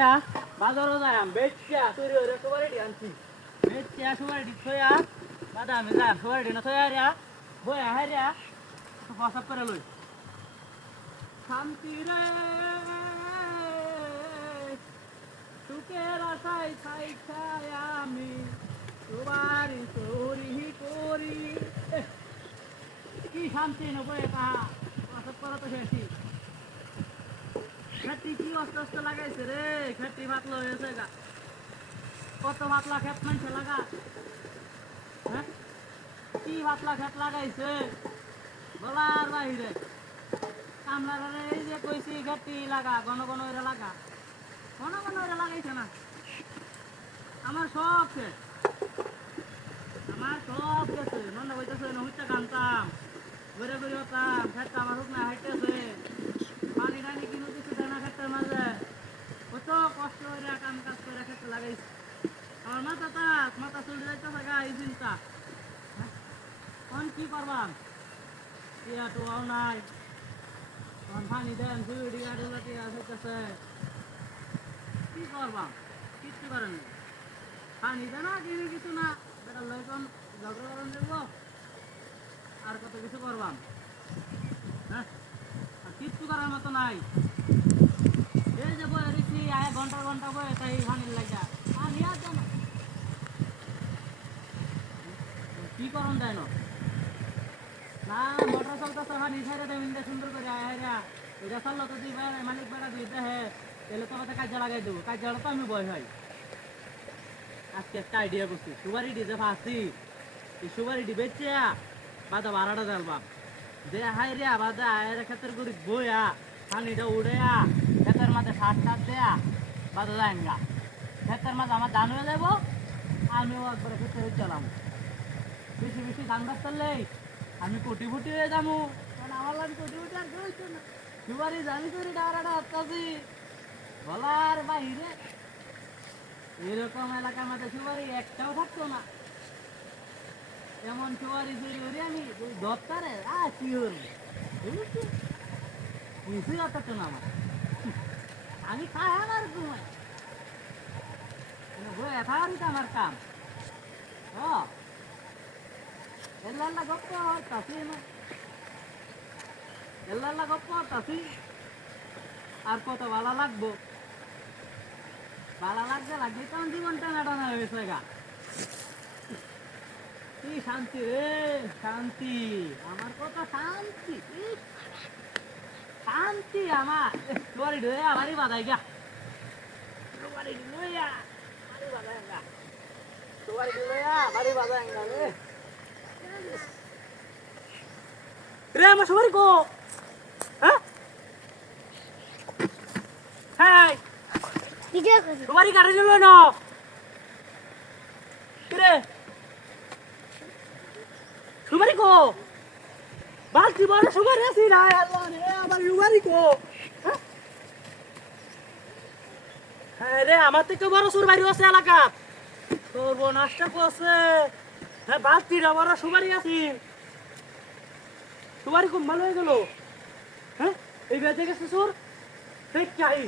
থয়া বাজারও যাই আম বেচিয়া তৈরি হয়ে সবারই আনছি বেচিয়া সবারই থয়া দাদা আমি যাই সবারই না থয়া রিয়া বই আহে রিয়া প্রসাব করে লই শান্তি রে সুখের আশায় ছাই ছাই আমি সবারই চোরি করি কি শান্তি নবই তাহা প্রসাব করা তো শেষই খেটি কি অস্ত অস্ত লাগাইছে রে খেটি ভাতলা হয়েছে গা কত ভাতলা খেত মানছে লাগা হ্যাঁ কি ভাতলা খেত লাগাইছে বলার বাহিরে কামলারে এই যে কইছি খেটি লাগা ঘন ঘন ওইরা লাগা ঘন ঘন ওইরা লাগাইছে না আমার সব খেত মনে হইতেছে নহিতে কানতাম ঘুরে ঘুরে হতাম খেতটা আমার হুক না হাইতেছে পানি টানি কিনো কিছু দেয় না খেতের মাঝে কত কষ্ট করে কাম কাজ করে খেতে লাগাইছে আমার মাথা চলে যাইতেছে গা এই চিন্তা কোন কি করবাম টিয়া টুয়াও নাই তখন পানি দেন সুইডি আডুলা টিয়া হইতেছে কি করবাম কিচ্ছু করেন না পানি দেয় না কিনে কিছু না বেটা লইকন ঝগড়া করেন দেবো আর কত কিছু করবাম হ্যাঁ কিচ্ছু করার মতো নাই এই যে বয়ে রেখি আয় ঘন্টা ঘন্টা বয়ে তাই পানির লাগা আর নিয়ে আসো না কি করন দেয় না মোটর চলতেছে পানি ছেড়ে দেবেন সুন্দর করে আয় এটা চললো তো দিই মালিক বেড়া দিয়ে দেহে এলে তোমাকে কাজে লাগাই দেবো কাজে তো আমি বয় হয় আজকে একটা আইডিয়া করছি সুপারি ডি যে ফাঁসি এই সুপারি ডি বেচে বাদা বারাটা জ্বালবাম যে হাই রে বাদা আয়ের ক্ষেতের গুড়ি বইয়া পানিটা উড়েয়া ক্ষেতের মাঝে সার টার দেয়া বাদা যাইঙ্গা ক্ষেতের মাঝে আমার ধান হয়ে যাবো আমিও একবারে ক্ষেতের চালাম বেশি বেশি ধান গাছ চললেই আমি কোটি ফুটি হয়ে যাবো কারণ আমার লাগে কোটি ফুটি আর চলছে না সুপারি জানি করি ডারাটা হচ্ছি বলার বাহিরে এরকম এলাকার মধ্যে সুপারি একটাও থাকতো না এমন সুপারি চুরি করি আমি দপ্তরে কি হল কিছুই অর্থাৎ না আমার আমি খাই আমার ঘুমাই খাওয়ারই তো আমার কাম এল্লা গপ্প হতাছি এল্লা গপ্প হতাছি আর কত ভালো লাগবো ভালো লাগবে তখন জীবন টানা টানা হয়েছে গা কি শান্তি রে শান্তি আমার কত শান্তি শান্তি আমার বাড়ি ঢুয়া বাড়ি বাধাই গা বাড়ি ঢুয়া বাড়ি বাধাই গা বাড়ি ঢুয়া বাড়ি বাধাই গা রে আমার সবারই কো হ্যাঁ হ্যাঁ তোমারই গাড়ি নিল না রে সুপারি কো বালতি বড় সুপারি আছে না আল্লাহ রে আমার সুপারি কো হ্যাঁ রে আমার থেকে বড় সুপারি আছে এলাকা তোর বোনাসটা কোসে হ্যাঁ বালতিটা বড় সুপারি আছে সুপারি খুব ভালো হয়ে গেল হ্যাঁ এই বেঁচে গেছে সুর ঠিক চাই